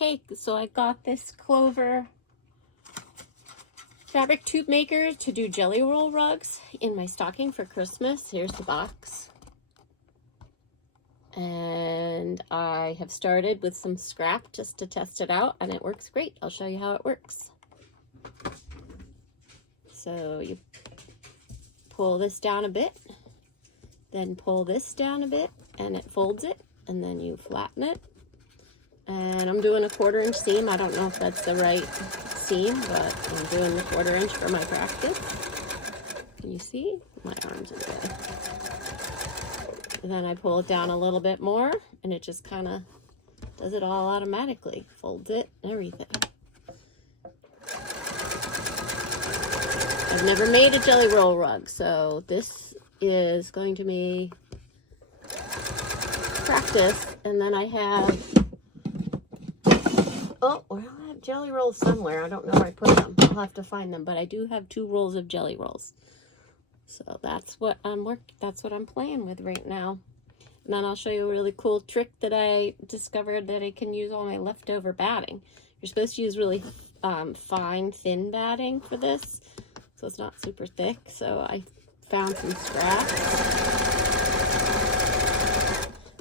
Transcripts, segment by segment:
Okay, so I got this Clover fabric tube maker to do jelly roll rugs in my stocking for Christmas. Here's the box. And I have started with some scrap just to test it out, and it works great. I'll show you how it works. So you pull this down a bit, then pull this down a bit, and it folds it, and then you flatten it. And I'm doing a 1/4 inch seam. I don't know if that's the right seam, but I'm doing the 1/4 inch for my practice. Can you see? My arms are good. And then I pull it down a little bit more, and it just kind of does it all automatically. Folds it, everything. I've never made a jelly roll rug, so this is going to be practice. And then I have, oh, well, I have jelly rolls somewhere. I don't know where I put them. I'll have to find them, but I do have 2 rolls of jelly rolls. So that's what I'm playing with right now. And then I'll show you a really cool trick that I discovered, that I can use all my leftover batting. You're supposed to use really fine, thin batting for this, so it's not super thick. So I found some scraps,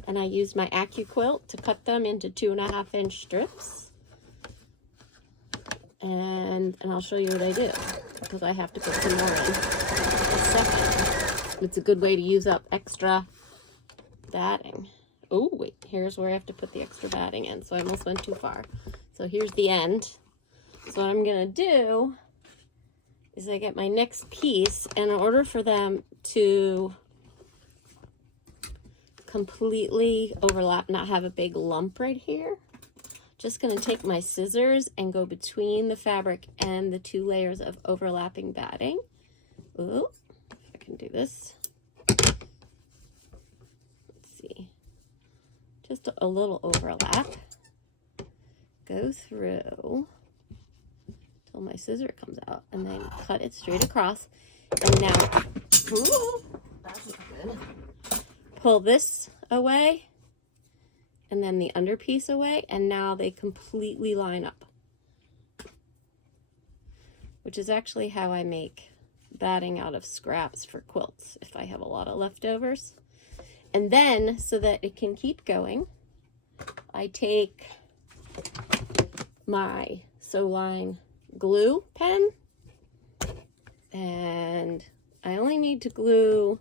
and I used my AccuQuilt to cut them into 2.5 inch strips. And I'll show you what I do, because I have to put some more in a second. It's a good way to use up extra batting. Oh, wait, here's where I have to put the extra batting in, so I almost went too far. So here's the end. So what I'm gonna do is I get my next piece, and in order for them to completely overlap, not have a big lump right here, just going to take my scissors and go between the fabric and the 2 layers of overlapping batting. Ooh, if I can do this. Let's see. Just a little overlap. Go through till my scissor comes out, and then cut it straight across. And now, ooh, that's not good. Pull this away, and then the under piece away, and now they completely line up. Which is actually how I make batting out of scraps for quilts, if I have a lot of leftovers. And then, so that it can keep going, I take my Soline glue pen, and I only need to glue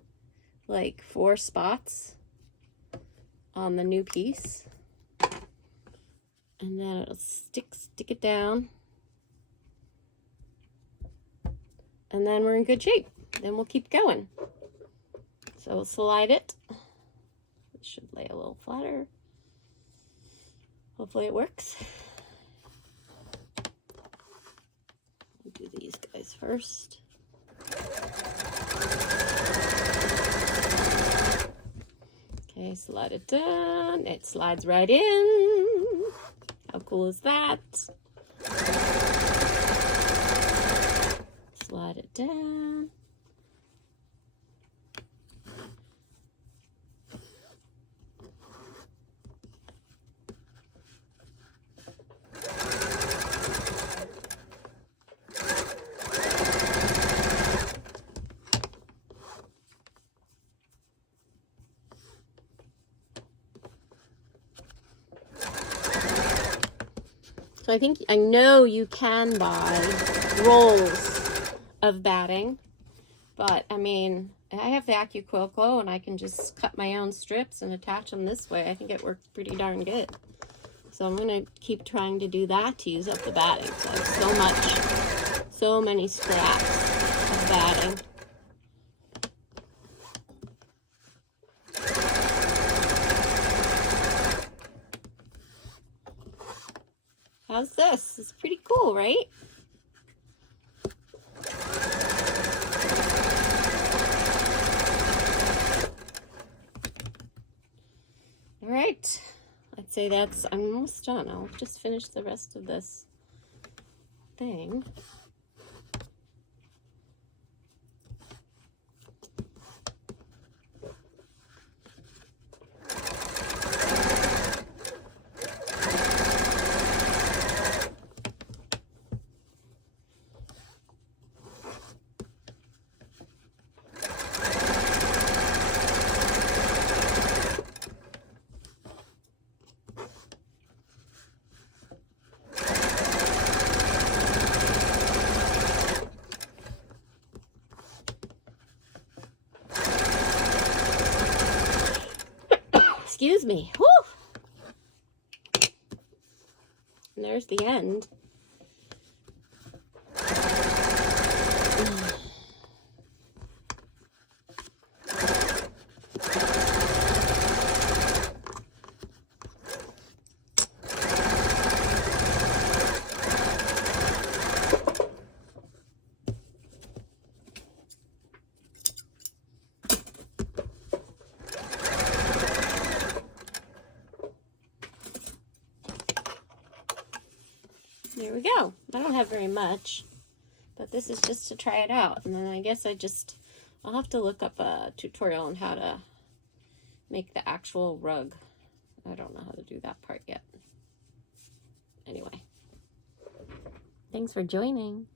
like 4 spots on the new piece, and then it'll stick it down, and then we're in good shape. Then we'll keep going. So we'll slide it. It should lay a little flatter. Hopefully it works. We'll do these guys first. Okay, slide it down. It slides right in. How cool is that? Slide it down. So I know you can buy rolls of batting, but I mean, I have the AccuQuilt Glow, and I can just cut my own strips and attach them this way. I think it works pretty darn good. So I'm gonna keep trying to do that to use up the batting. So I have so many scraps of batting. How's this? It's pretty cool, right? All right. I'd say I'm almost done. I'll just finish the rest of this thing. excuse me. Whew. And there's the end. There we go. I don't have very much, but this is just to try it out. And then I guess I'll have to look up a tutorial on how to make the actual rug. I don't know how to do that part yet. Anyway, thanks for joining.